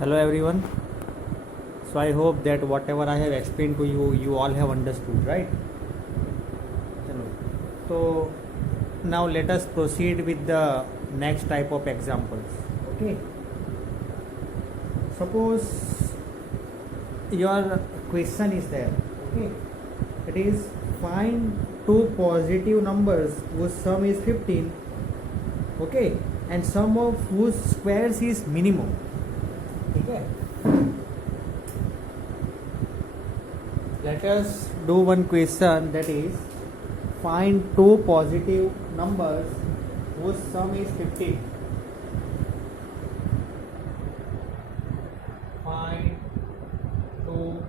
Hello everyone. So I hope that whatever I have explained to you, you all have understood, right? चलो, तो now let us proceed with the next type of examples. Okay. Suppose your question is there. Okay. It is find two positive numbers whose sum is 15. Okay. And sum of whose squares is minimum. Okay. Let us do one question, that is find two positive numbers whose sum is 15. Find two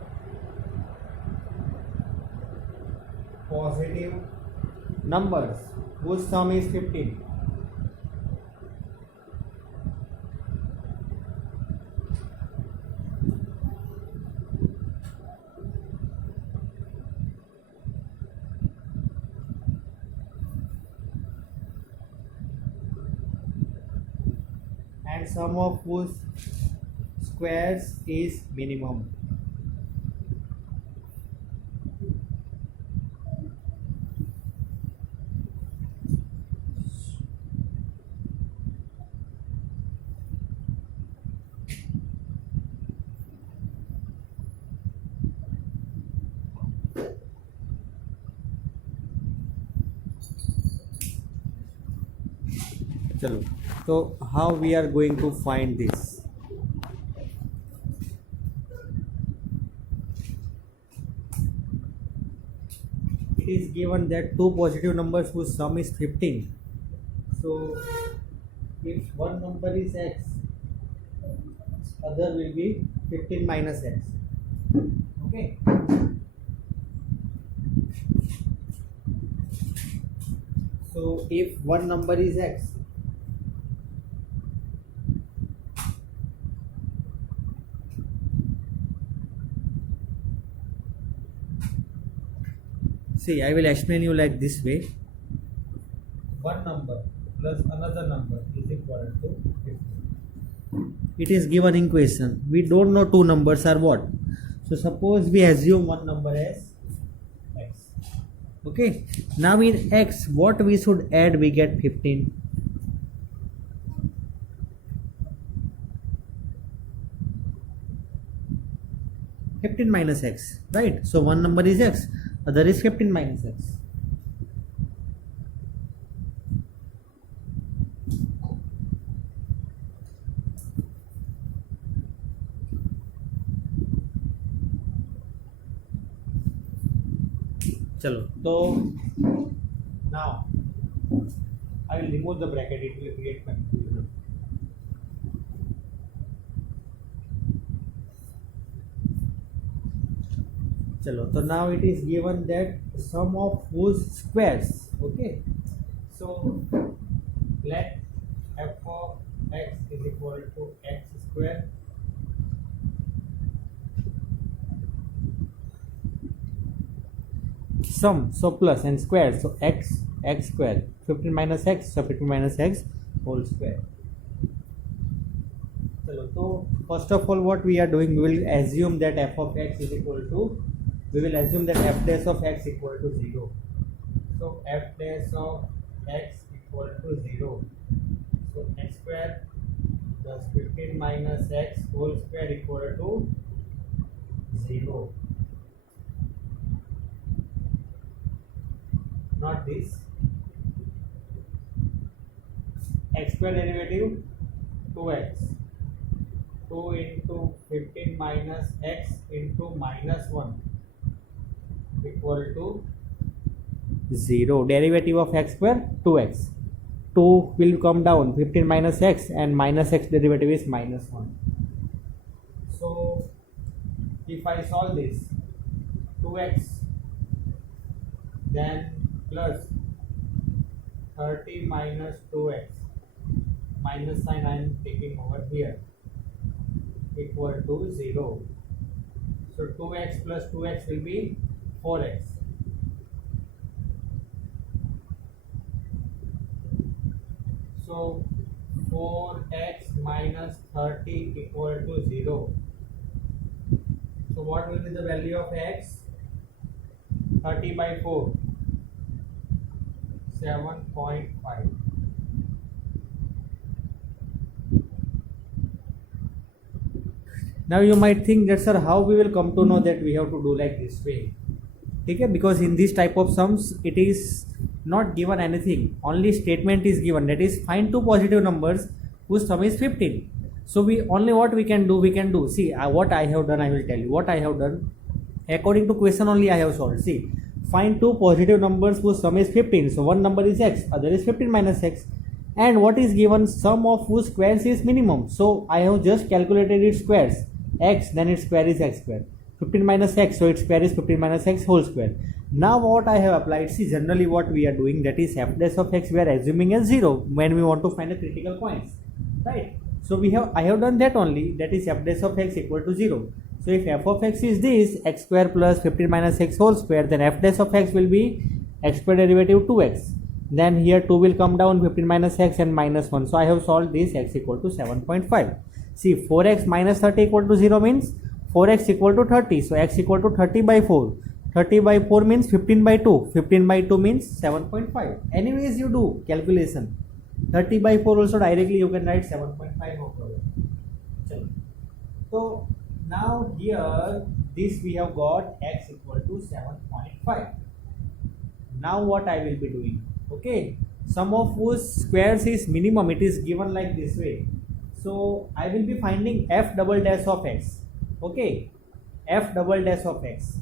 positive numbers whose sum is 15. And sum of whose squares is minimum. चलो, so how we are going to find this? It is given that two positive numbers whose sum is 15. So if one number is x, other will be 15 minus x. Okay. So if one number is x, see, I will explain you like this way. One number plus another number is equal to 15. It is given in question. We don't know two numbers are what. So suppose we assume one number as x. Okay. Now in x, what we should add? We get 15. Minus x, right? So one number is x, other is 15 minus x. चलो, तो now I will remove the bracket, it will create confusion. चलो, तो now it is given that sum of whose squares. Okay, so let f of x is equal to x square sum, so plus and square, so x square, 15 minus x, so 15 minus x whole square. चलो, तो first of all what we are doing, we will assume that f of x is equal to, we will assume that f dash of x equal to 0. So f dash of x equal to 0. So x square plus 15 minus x whole square equal to 0. Not this. X square derivative 2x. 2 into 15 minus x into minus 1 equal to 0. Derivative of x square 2x. 2 will come down, 15 minus x, and minus x derivative is minus 1. So if I solve this, 2x then plus 30 minus 2x, minus sign I am taking over here, equal to 0. So 2x plus 2x will be 4x. So 4 4x minus 30 equal to 0. So what will be the value of x? 30 by 4, 7.5. Now you might think that sir, how we will come to know that we have to do like this way? Okay, because in this type of sums it is not given anything, only statement is given, that is find two positive numbers whose sum is 15. So we only what we can do, see what I have done, I will tell you what I have done according to question only I have solved. See, find two positive numbers whose sum is 15. So one number is x, other is 15 minus x, and what is given, sum of whose squares is minimum. So I have just calculated its squares, x, then its square is x square, 15 minus x, so its square is 15 minus x whole square. Now what I have applied, see generally what we are doing, that is f dash of x we are assuming as 0 when we want to find the critical points, right? So I have done that only, that is f dash of x equal to 0. So if f of x is this, x square plus 15 minus x whole square, then f dash of x will be x square derivative 2x. Then here 2 will come down, 15 minus x and minus 1. So I have solved this, x equal to 7.5. See, 4x minus 30 equal to 0 means 4x equal to 30. So x equal to 30 by 4. 30 by 4 means 15 by 2. 15 by 2 means 7.5. Anyways, you do calculation. 30 by 4 also directly you can write 7.5, no problem. So now here this we have got x equal to 7.5. Now what I will be doing? Okay, sum of whose squares is minimum, it is given like this way. So I will be finding f double dash of x. Okay, f double dash of x.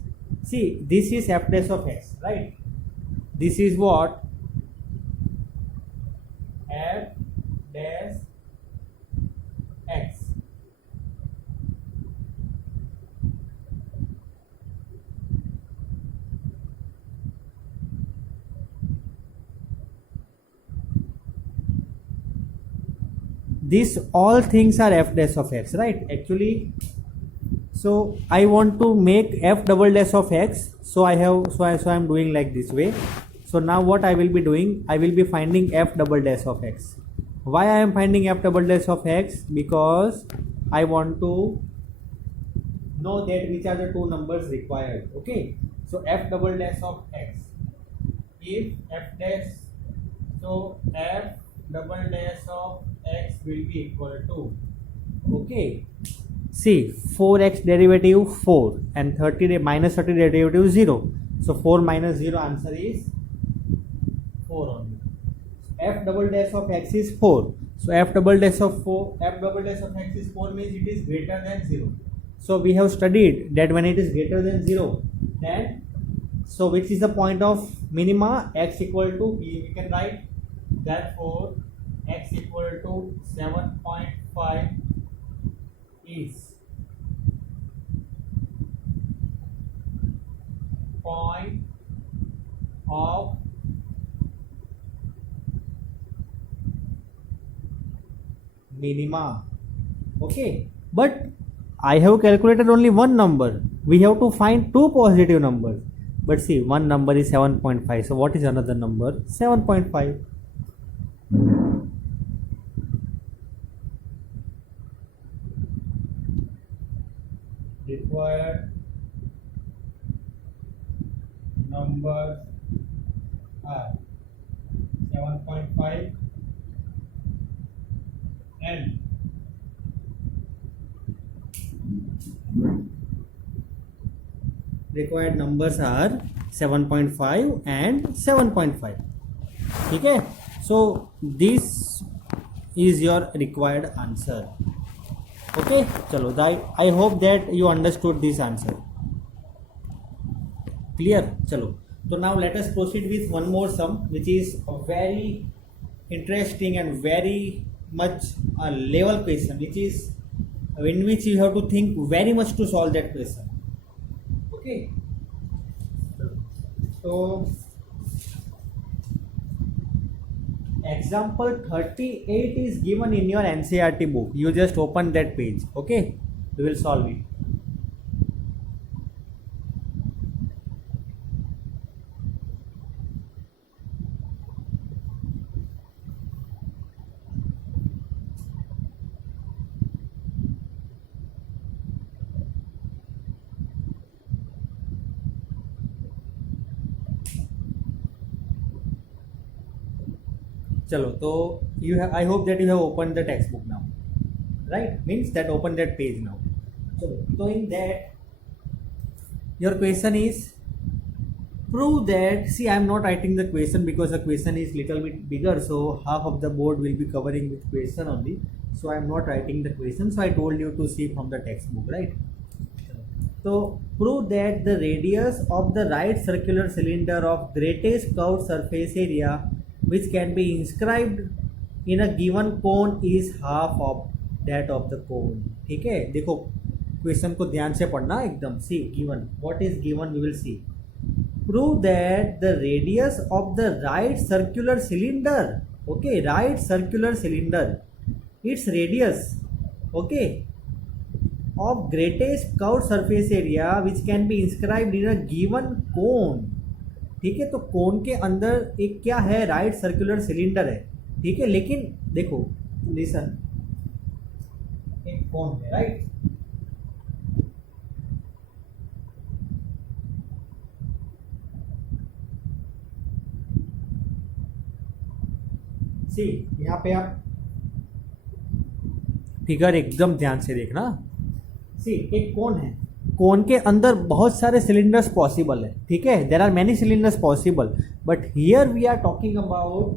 See, this is f dash of x, right? This is what? F dash x. These all things are f dash of x, right? Actually, so I want to make f double dash of x. So I am doing like this way. So now what I will be doing, I will be finding f double dash of x. Why I am finding f double dash of x? Because I want to know that which are the two numbers required. Okay, so f double dash of x, if f dash, so f double dash of x will be equal to, okay, see, 4x derivative 4 and 30 minus 30 derivative 0. So 4 minus 0, answer is 4 only. F double dash of x is 4. So f double dash of x is 4 means it is greater than 0. So we have studied that when it is greater than 0, then so which is the point of minima, x equal to, we can write, therefore x equal to 7.5 is point of minima. Okay, but I have calculated only one number. We have to find two positive numbers. But see, one number is 7.5. So what is another number? 7.5. Required numbers are 7.5 and required numbers are 7.5 and 7.5. Okay, so this is your required answer. Okay, chalo, I hope that you understood this answer. Clear? Chalo. So now let us proceed with one more sum, which is a very interesting and very much a level question, which is in which you have to think very much to solve that question. Okay. So example 38 is given in your NCERT book. You just open that page. Okay, we will solve it. चलो तो you have, I hope that you have opened the textbook now, right? Means that open that page now. चलो तो in that your question is prove that, see I am not writing the question because the question is little bit bigger, so half of the board will be covering with question only, so I am not writing the question, so I told you to see from the textbook, right? So prove that the radius of the right circular cylinder of greatest curved surface area which can be inscribed in a given cone is half of that of the cone. ठीक है, देखो question को ध्यान से पढ़ना एकदम. See given, what is given we will see. Prove that the radius of the right circular cylinder, okay, right circular cylinder, its radius, okay, of greatest curved surface area which can be inscribed in a given cone. ठीक है, तो कोन के अंदर एक क्या है, right circular cylinder है. ठीक है, लेकिन देखो लिसन, एक कोन है, राइट. सी यहाँ पे आप फिगर एकदम ध्यान से देखना. सी एक कोन है, कोन के अंदर बहुत सारे सिलेंडर्स पॉसिबल है. ठीक है, there are many cylinders possible, but here we are talking about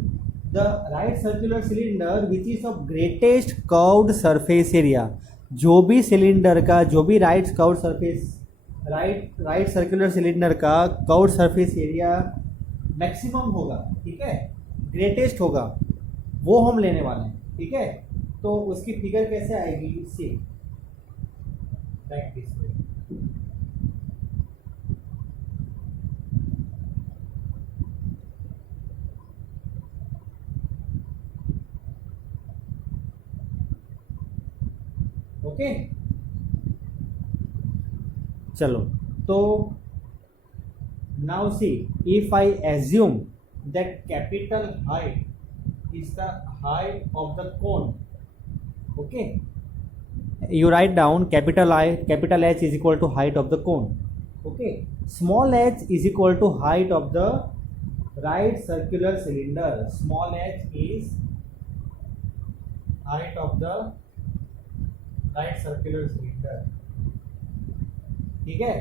the right circular cylinder which is of greatest curved surface area. जो भी सिलेंडर का, जो भी right curved surface, right circular cylinder का curved surface area maximum होगा, ठीक है, greatest होगा, वो हम लेने वाले हैं. ठीक है, तो उसकी फिगर कैसे आएगी, सी लाइक दिस वे. ओके, चलो तो now see, if I assume that capital height is the height of the cone. Okay, you write down capital H is equal to height of the cone. Okay, small h is equal to height of the right circular cylinder. Small h is height of the right circular cylinder. ठीक है,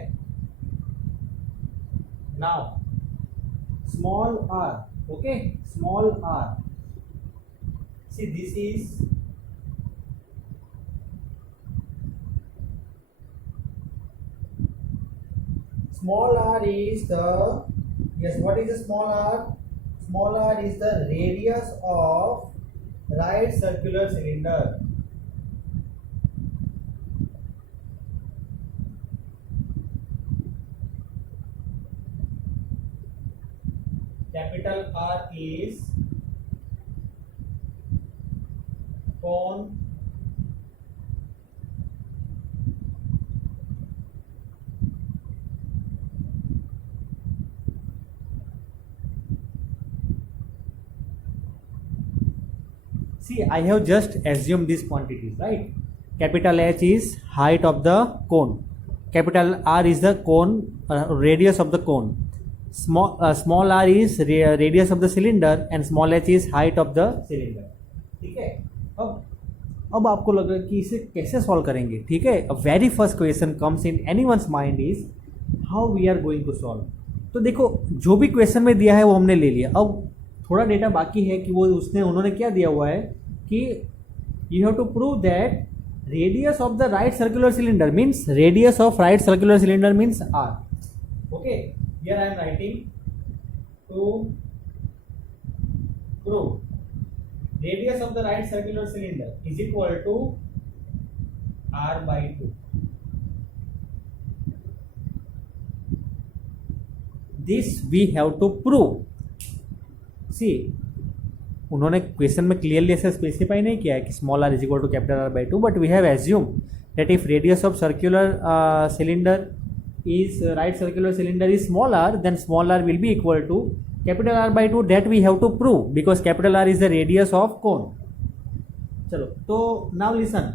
now small r, okay, small r, see this is small r is the, yes, what is the small r? Small r is the radius of right circular cylinder. Capital R is cone see I have just assumed these quantities, right? Capital H is height of the cone, capital R is the cone radius of the cone, small r is radius of the cylinder and small h is height of the cylinder. ठीक है, अब आपको लग रहा है कि इसे कैसे सॉल्व करेंगे. ठीक है, a very first question comes in anyone's mind is how we are going to solve. तो देखो जो भी क्वेश्चन में दिया है वो हमने ले लिया. अब थोड़ा डेटा बाकी है कि वो उन्होंने क्या दिया हुआ है कि you have to prove that radius of the right circular cylinder means radius of right circular cylinder means R. Okay, here I am writing to prove radius of the right circular cylinder is equal to r by 2. This we have to prove. See, उन्होंने question में clearly ऐसे specify नहीं किया है कि small r is equal to capital R by 2, but we have assumed that if radius of circular cylinder is right circular cylinder is small r, then small r will be equal to capital R by 2. that we have to prove because capital R is the radius of cone. चलो तो now listen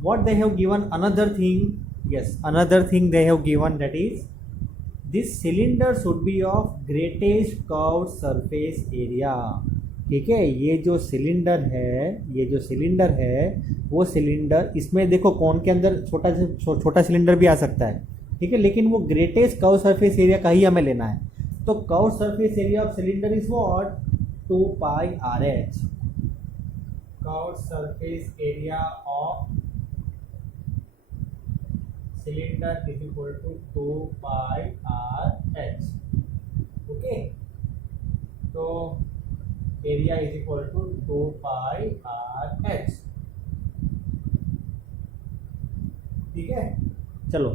what they have given, another thing, yes, another thing they have given, that is this cylinder should be of greatest curved surface area. ठीक है। ये जो cylinder है वो cylinder, इसमें देखो कौन के अंदर छोटा सिलेंडर भी आ सकता है, ठीक है, लेकिन वो ग्रेटेस्ट कर्व सरफेस एरिया का ही हमें लेना है। तो curve surface area of cylinder is what, 2 pi r h. Curve surface area of cylinder is equal to 2 pi r h. Okay, तो area is equal to 2 pi r h. ठीक है, चलो,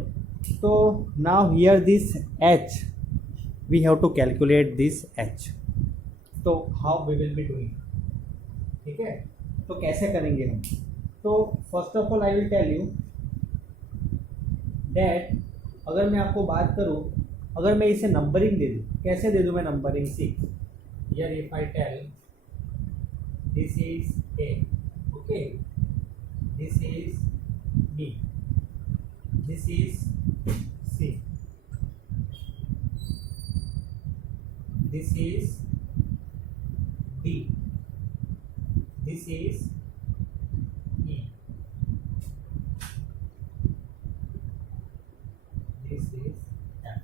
तो now here this h, we have to calculate this h। तो how we will be doing? ठीक है, तो कैसे करेंगे हम? तो first of all I will tell you that, अगर मैं आपको बात करूं, अगर मैं इसे नंबरिंग दे दूं, कैसे दे दूं मैं numbering? See, here if I tell this is A, okay, this is B, this is C, this is D, this is E, this is F।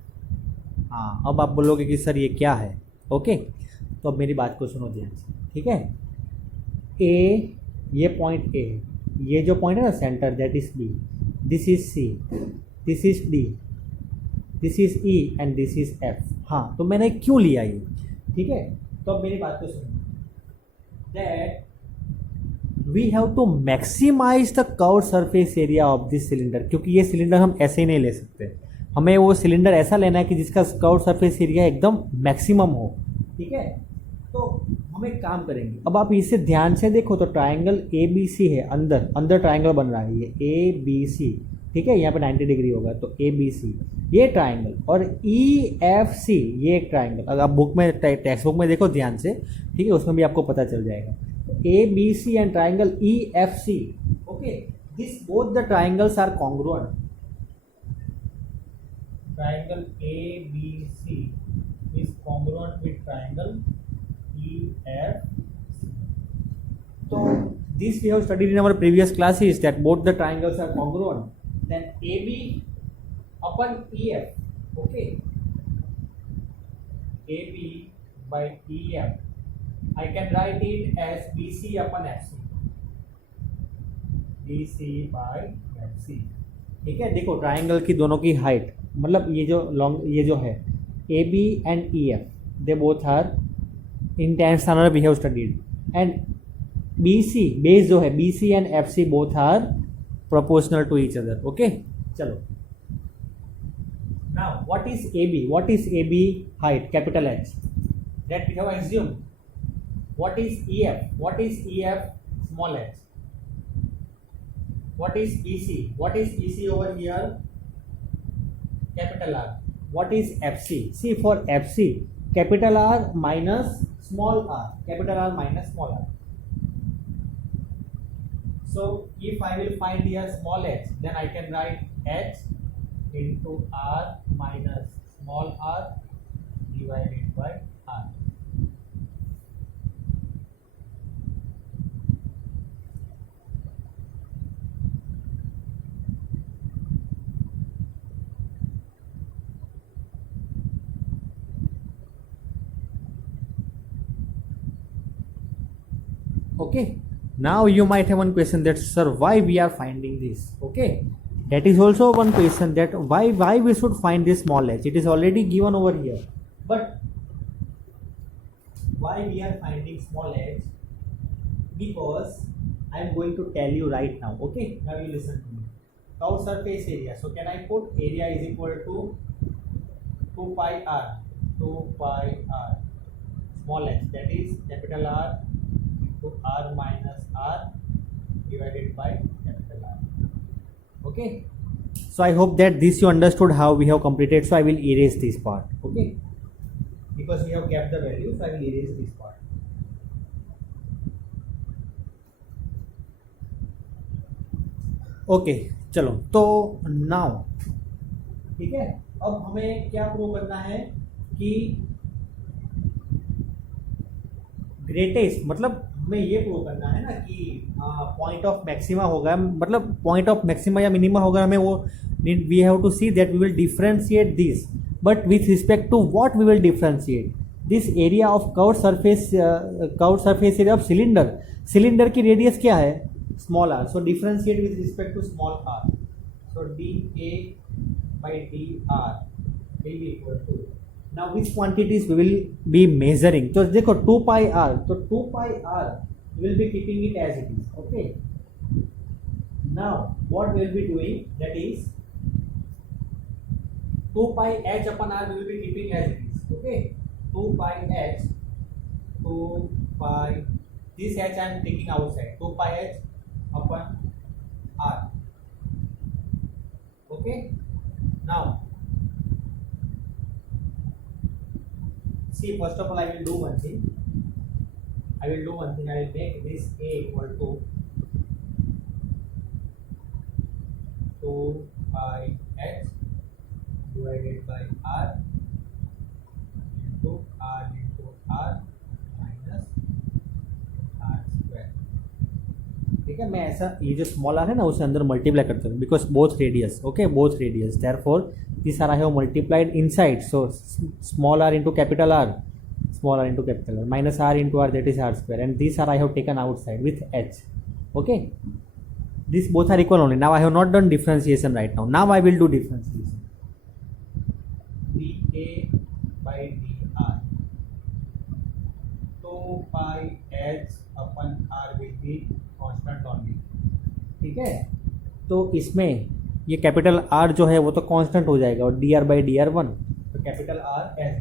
हाँ, अब आप बोलोगे कि सर ये क्या है? ओके, तो अब मेरी बात को सुनो ध्यान से, ठीक है। ए, ये पॉइंट ए है, ये जो पॉइंट है ना centre, that is B, this is C, this is D, this is E and this is F. हाँ, तो मैंने क्यों लिया ये? ठीक है, तो अब मेरी बात को सुनो, that we have to maximise the curve surface area of this cylinder, क्योंकि ये सिलेंडर हम ऐसे ही नहीं ले सकते, हमें वो सिलेंडर ऐसा लेना है कि जिसका कर्व सरफेस एरिया एकदम मैक्सिमम हो। ठीक है, तो हम एक काम करेंगे, अब आप इसे ध्यान से देखो, तो ट्राइंगल ए बी सी है, अंदर ट्राइंगल बन रहा है, ये ए बी सी, ठीक है, यहाँ पे 90 डिग्री होगा, तो ए बी सी ये ट्राइंगल, और ई एफ सी ये एक ट्राइंगल। अगर आप बुक में, टेक्स्ट बुक में देखो ध्यान से, ठीक है, उसमें भी आपको पता चल जाएगा। A B C and triangle E F C, okay, this both the triangles are congruent. Triangle ABC is congruent with triangle EFC. So this we have studied in our previous classes that both the triangles are congruent. Then AB upon EF, okay, AB by EF, I can write it as BC upon FC, BC by FC। ठीक है, देखो triangle की दोनों की height, मतलब ये जो है A B and E F, they both are in ten standard we have studied, and B C base जो है, B C and F C both are proportional to each other. Okay, चलो, now what is A B? What is A B height, capital H, That we have assumed। What is EF? What is EF small h? What is EC? What is EC over here? Capital R। what is F C? See for F C, capital R minus small r, capital R minus small r. So if I will find here small h, then I can write h into r minus small r divided by r। Okay, now you might have one question that, sir, why we are finding this? Okay, that is also one question, that why we should find this small h? It is already given over here, But why we are finding small h? because I am going to tell you right now. Okay, Now you listen to me. Curve surface area. So can I put area is equal to 2 pi r, 2 pi r small h, that is capital R into r minus r divided by capital R। okay, so I hope that this you understood how we have completed, so I will erase this part. Okay, Because we have kept the value, so I will erase this part। Okay, चलो, तो now ठीक है, अब हमें क्या prove करना है कि ग्रेटेस्ट मतलब हमें ये प्रूव करना है ना कि पॉइंट ऑफ मैक्सिमा होगा, मतलब पॉइंट ऑफ मैक्सिमा या मिनिमा होगा, हमें वो we have to see that we will differentiate this, but with respect to what we will differentiate this area of curved surface area of cylinder. Cylinder की radius क्या है? Small r, so differentiate with respect to small r, so d A by d r will be equal to, now which quantities we will be measuring? तो देखो 2 pi r, तो 2 pi r we will be keeping it as it is. Okay, now what we will be doing, that is 2 pi h upon r we will be keeping as it is. Okay, 2 pi h, 2 pi, this h I am taking outside, 2 pi h upon r. Okay, now see, first of all I will do one thing. I will make this a equal to 2 pi h divided by r into r minus r square. ठीक है, मैं ऐसा ये जो small are है ना उसे अंदर मल्टीप्लाई करता हूँ, because both radius, okay, both radius, therefore this r I have multiplied inside, so small r into capital R, small r into capital R, minus r into r, that is r square, and this r I have taken outside with h. Okay, these both are equal only. Now I have not done differentiation right now. Now I will do differentiation. dA by dr, 2 pi h upon r will be constant only. ठीक है, तो इसमें ये capital R जो है वो तो constant हो जाएगा, और d r by d r 1, तो capital R as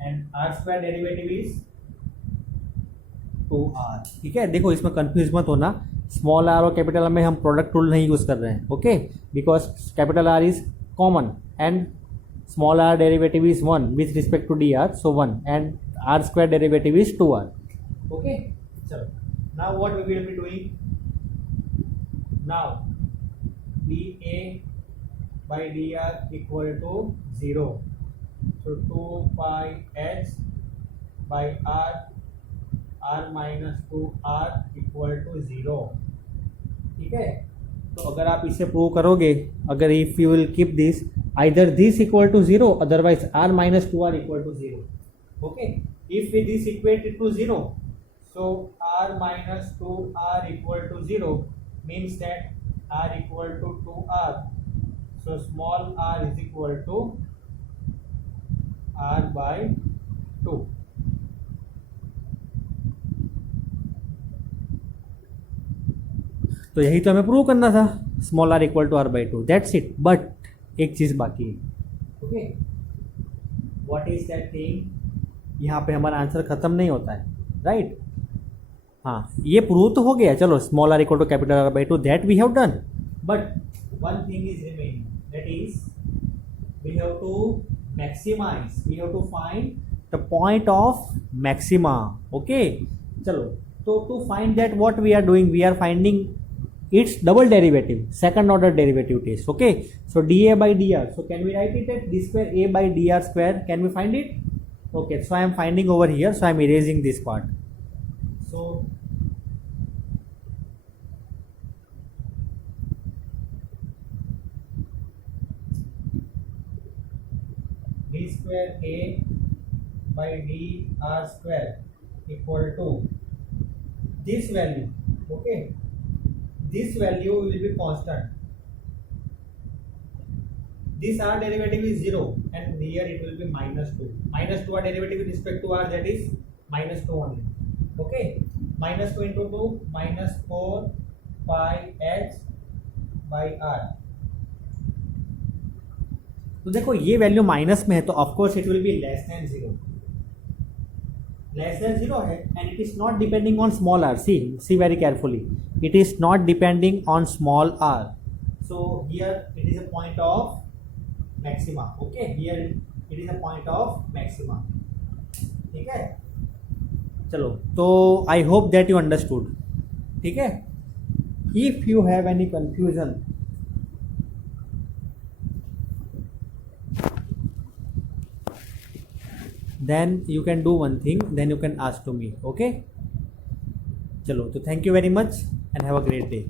and r square derivative is 2r. ठीक है, देखो इसमें कंफ्यूज मत होना, स्मॉल आर और कैपिटल आर में हम प्रोडक्ट रूल नहीं यूज कर रहे हैं, okay, because capital R is common and small r derivative is 1 with respect to d r, so 1, and r square derivative is 2r. Okay, चलो, now what we will be doing, now dA by dr equal to 0, so 2 pi h by r minus 2r equal to 0. ठीक है, तो अगर आप इसे prove करोगे, अगर if you will keep this, either this equal to 0, otherwise r minus 2r equal to 0. Okay, if this equated to 0, so r minus 2r equal to 0 means that r equal to 2r, so small r is equal to r by 2. तो यही तो हमें prove करना था, small r equal to R by 2, that's it. But एक चीज़ बाकी है, okay, what is that thing, यहाँ पे हमारा आंसर खत्म नहीं होता है, राइट? हाँ, ये प्रूव तो हो गया, चलो, small r equal to capital R by 2, that we have done, but one thing is remaining, that is we have to maximise, we have to find the point of maxima. Okay, चलो, तो to find that what we are doing, we are finding its double derivative, second order derivative test. Okay, so dA by dr, so can we write it as d square a by dr square, can we find it? Okay, so I am finding over here, so I am erasing this part. So d square a by dr square equal to this value. Okay, this value will be constant. This r derivative is 0 and here it will be minus 2. Minus 2 r derivative with respect to r, that is minus 2 only. Okay, minus 2 into 2, minus 4 pi h by r. तो देखो ये value minus में है, तो of course it will be less than 0. Less than 0 है, and it is not depending on small r. See very carefully. It is not depending on small r. So here it is a point of maxima. Okay, here it is a point of maxima. ठीक है, चलो, तो I hope that you understood. ठीक है, if you have any confusion, then you can do one thing, then you can ask to me. Okay, चलो, तो thank you very much and have a great day.